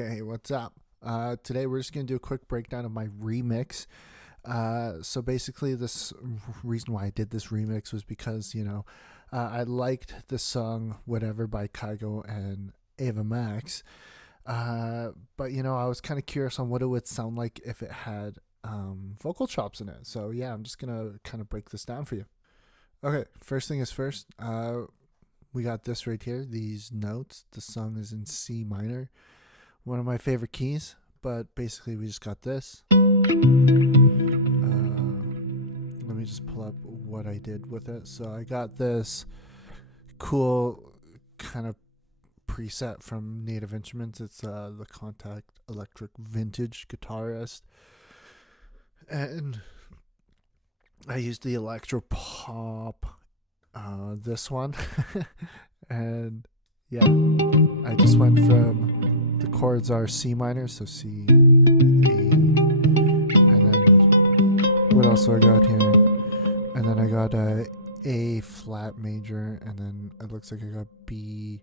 Okay, what's up? Today we're just gonna do a quick breakdown of my remix. So basically, this reason why I did this remix was because I liked the song "Whatever" by Kygo and Ava Max. But I was kind of curious on what it would sound like if it had vocal chops in it. So yeah, I'm just gonna kind of break this down for you. Okay, first thing is first. We got this right here. These notes. The song is in C minor, one of my favorite keys, but basically we just got this. Let me just pull up what I did with it. So I got this cool kind of preset from Native Instruments. It's the Contact Electric Vintage Guitarist, and I used the Electro Pop, this one, and yeah, I just went from the chords are C minor, so C, A, and then what else do I got here? And then I got A flat major, and then it looks like I got B.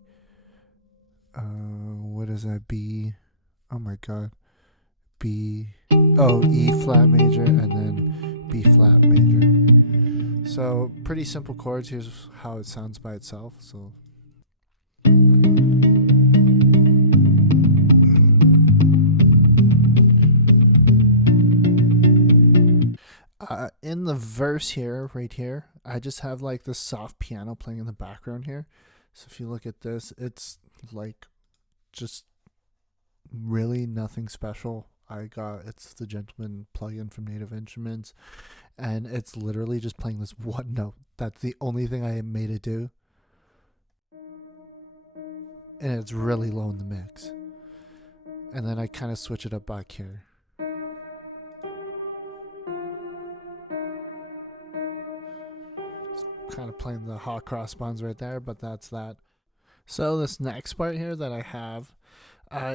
What is that? B. Oh my god. B. Oh, E flat major, and then B flat major. So pretty simple chords. Here's how it sounds by itself. So. In the verse here, right here, I just have like this soft piano playing in the background here. So if you look at this, it's like just really nothing special. It's the Gentleman plugin from Native Instruments, and it's literally just playing this one note. That's the only thing I made it do, and it's really low in the mix. And then I kind of switch it up back here. Kind of playing the hot cross buns right there, but that's that. So this next part here that I have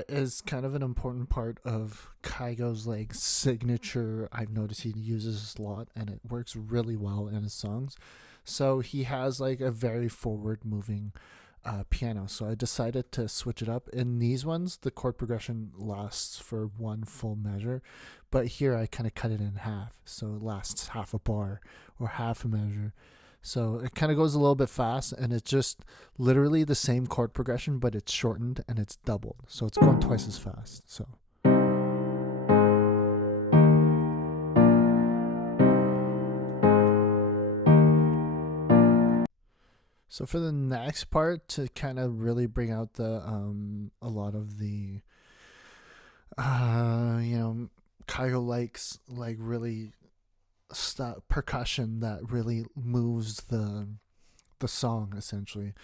is kind of an important part of Kygo's like signature. I've noticed he uses this a lot, and it works really well in his songs. So he has like a very forward moving piano. So I decided to switch it up. In these ones, the chord progression lasts for one full measure, but here I kind of cut it in half, so it lasts half a bar or half a measure. So it kind of goes a little bit fast, and it's just literally the same chord progression, but it's shortened and it's doubled. So it's going twice as fast. So for the next part, to kind of really bring out the a lot of the Kygo likes like really percussion that really moves the song essentially,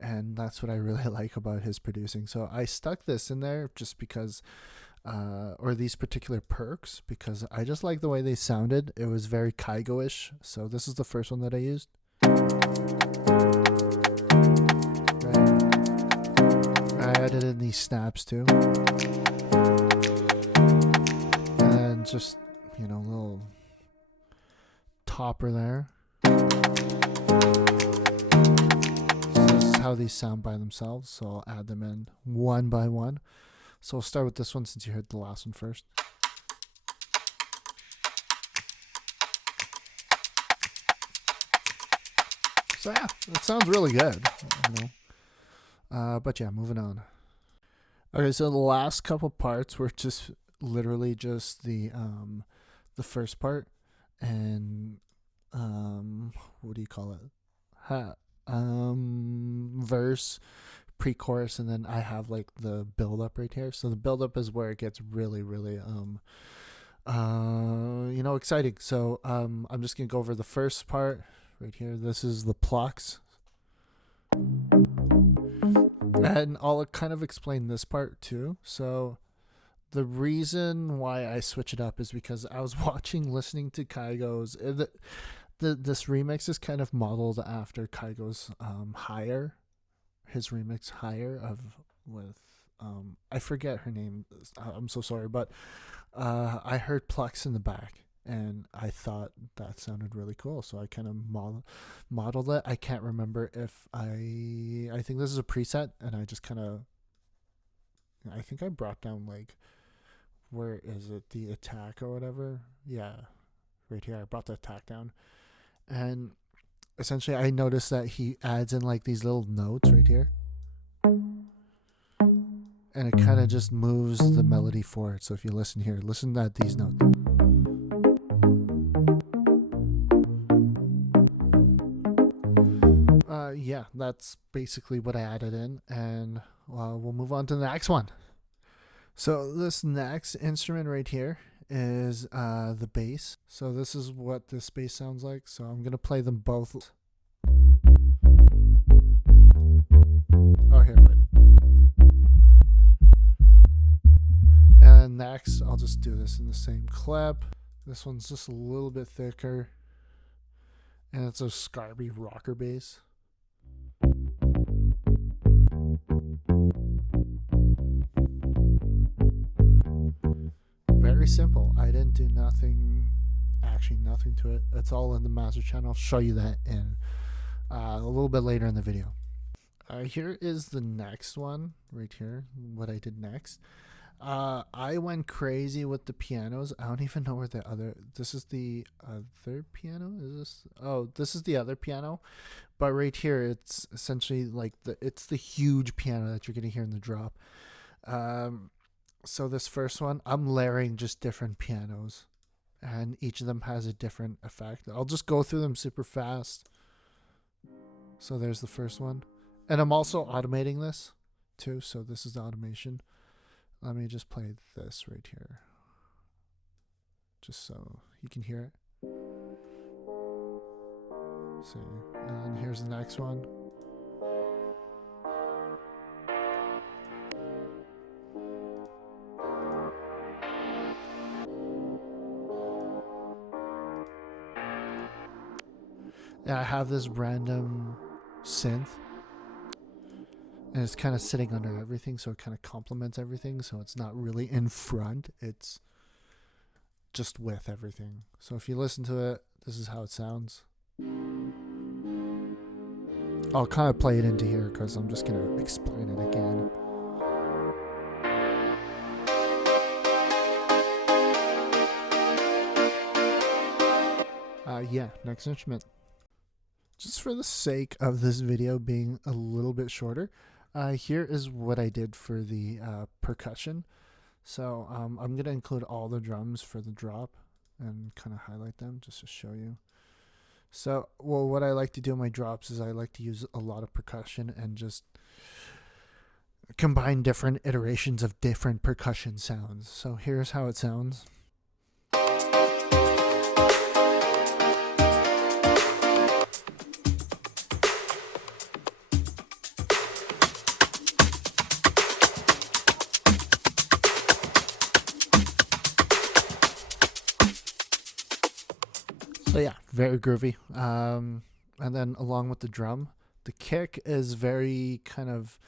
and that's what I really like about his producing. So I stuck this in there just because or these particular perks, because I just like the way they sounded. It was very Kygo-ish. So this is the first one that I used. Right. I added in these snaps too, and then just little topper there. So this is how these sound by themselves, so I'll add them in one by one. So we'll start with this one since you heard the last one first. So yeah, it sounds really good, but yeah, moving on. Okay, so the last couple parts were just literally just the first part, and what do you call it? Verse, pre-chorus, and then I have like the build-up right here. So the build-up is where it gets really, really exciting. So I'm just gonna go over the first part right here. This is the plucks, and I'll kind of explain this part too. So the reason why I switch it up is because I was listening to Kygos. This remix is kind of modeled after Kygo's Higher, his remix Higher with I forget her name. I'm so sorry, but I heard Plex in the back, and I thought that sounded really cool, so I kind of modeled it. I can't remember if I think this is a preset, and I just kind of I think I brought down like, where is it, the attack or whatever. Yeah, right here I brought the attack down, and essentially I noticed that he adds in like these little notes right here, and it kind of just moves the melody forward. So if you listen here, listen at these notes. Yeah, that's basically what I added in, and we'll move on to the next one. So this next instrument right here is the bass. So this is what this bass sounds like. So I'm gonna play them both. Oh, here, wait. And next, I'll just do this in the same clip. This one's just a little bit thicker, and it's a scarby rocker bass. Very simple. I didn't do nothing to it. It's all in the master channel. I'll show you that in a little bit later in the video. Here is the next one right here, what I did next. I went crazy with the pianos. I don't even know where the other, this is the other piano, is this? Oh, this is the other piano, but right here it's essentially like it's the huge piano that you're gonna hear in the drop. So this first one, I'm layering just different pianos, and each of them has a different effect. I'll just go through them super fast. So there's the first one, and I'm also automating this too. So this is the automation. Let me just play this right here, just so you can hear it. See, and here's the next one. And I have this random synth, and it's kind of sitting under everything, so it kind of complements everything. So it's not really in front, it's just with everything. So if you listen to it, this is how it sounds. I'll kind of play it into here because I'm just going to explain it again. Yeah, next instrument. Just for the sake of this video being a little bit shorter, here is what I did for the percussion. So I'm going to include all the drums for the drop and kind of highlight them just to show you. So, well, what I like to do in my drops is I like to use a lot of percussion and just combine different iterations of different percussion sounds. So here's how it sounds. So yeah, very groovy. And then along with the drum, the kick is very kind of,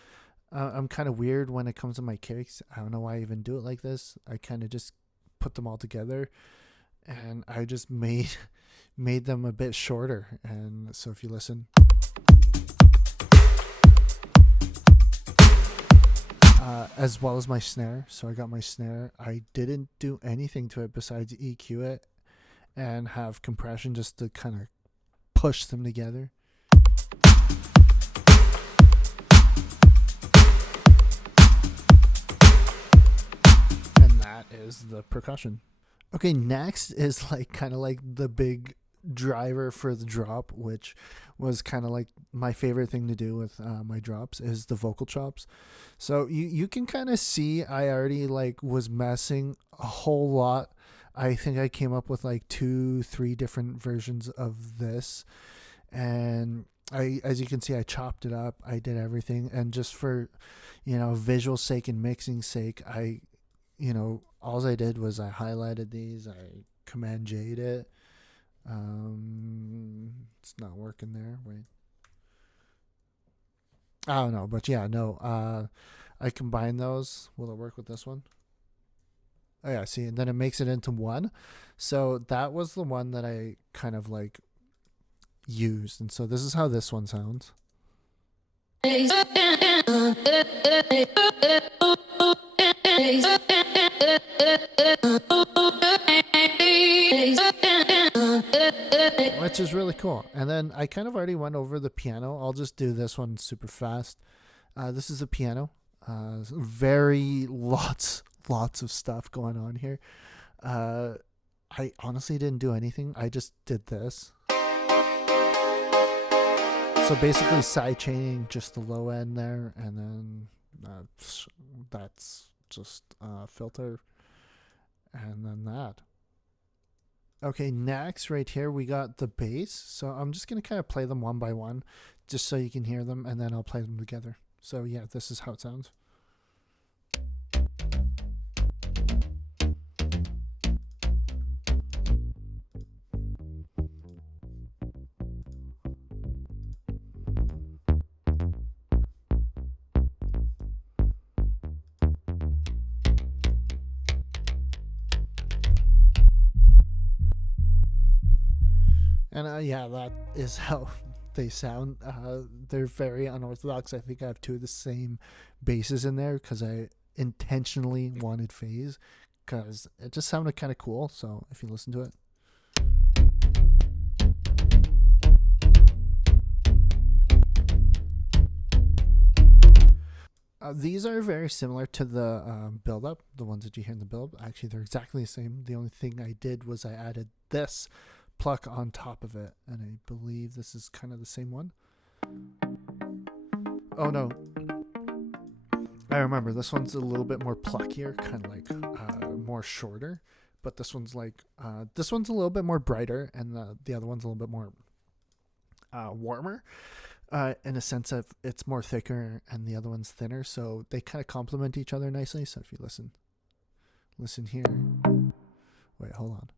I'm kind of weird when it comes to my kicks. I don't know why I even do it like this. I kind of just put them all together, and I just made them a bit shorter. And so if you listen, as well as my snare. So I got my snare. I didn't do anything to it besides EQ it and have compression just to kind of push them together. And that is the percussion. Okay, next is like kind of like the big driver for the drop, which was kind of like my favorite thing to do with my drops, is the vocal chops. So you can kind of see I already like was messing a whole lot. I think I came up with like 2-3 different versions of this, and as you can see, I chopped it up. I did everything, and just for, visual sake and mixing sake, all I did was I highlighted these. I Command J'd it. It's not working there. Wait. I don't know, but yeah, no. I combined those. Will it work with this one? Oh yeah, see, and then it makes it into one. So that was the one that I kind of like used, and so this is how this one sounds. is really cool. And then I kind of already went over the piano. I'll just do this one super fast. This is the piano. Very lots of stuff going on here. I honestly didn't do anything. I just did this. So basically side chaining just the low end there, and then that's just filter, and then that. Okay, next right here we got the bass. So I'm just going to kind of play them one by one just so you can hear them, and then I'll play them together. So yeah, this is how it sounds. And yeah, that is how they sound. They're very unorthodox. I think I have two of the same basses in there because I intentionally wanted phase because it just sounded kind of cool. So if you listen to it. These are very similar to the build-up, the ones that you hear in the build. Actually, they're exactly the same. The only thing I did was I added this pluck on top of it, and I believe this is kind of the same one. Oh no, I remember this one's a little bit more pluckier, kind of like more shorter, but this one's like this one's a little bit more brighter, and the other one's a little bit more warmer, in a sense of it's more thicker and the other one's thinner, so they kind of complement each other nicely. So if you listen here, wait, hold on.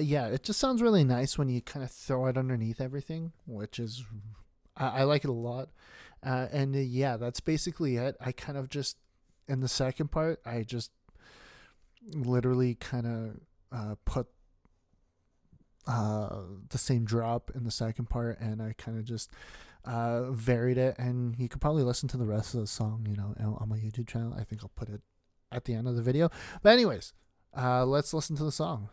Yeah, it just sounds really nice when you kind of throw it underneath everything, which is, I like it a lot. And yeah, that's basically it. I kind of just, in the second part, I just literally kind of put the same drop in the second part, and I kind of just varied it. And you could probably listen to the rest of the song, you know, on my YouTube channel. I think I'll put it at the end of the video. But anyways, let's listen to the song.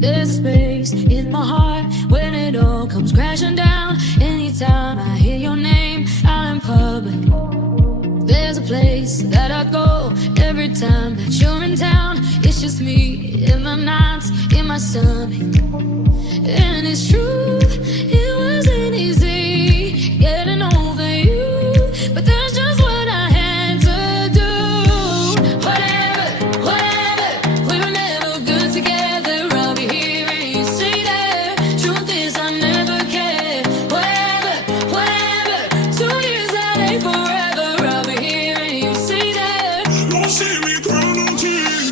There's a space in my heart when it all comes crashing down. Anytime I hear your name out in public, there's a place that I go every time that you're in town. It's just me in the nights, in my stomach. And it's true, it wasn't easy getting over you, but that's just what I had to do. Whatever, we were never good together. I'll be here and you say that. Truth is I never cared. Whatever, 2 years that ain't forever. I'll be here and you say that. Don't see me cry no tears.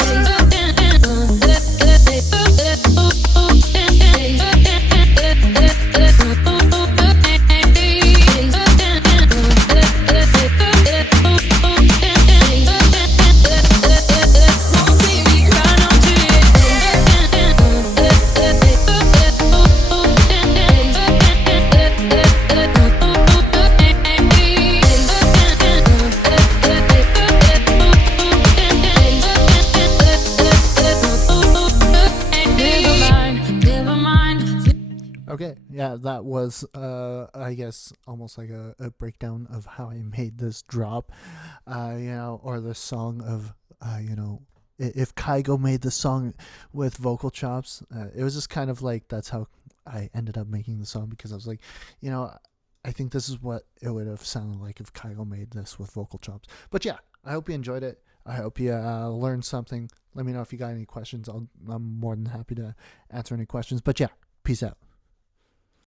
Okay, yeah, that was, I guess, almost like a breakdown of how I made this drop, you know, or the song of, you know, if Kygo made the song with vocal chops. It was just kind of like, that's how I ended up making the song, because I was like, you know, I think this is what it would have sounded like if Kygo made this with vocal chops. But yeah, I hope you enjoyed it. I hope you learned something. Let me know if you got any questions. I'm more than happy to answer any questions. But yeah, peace out.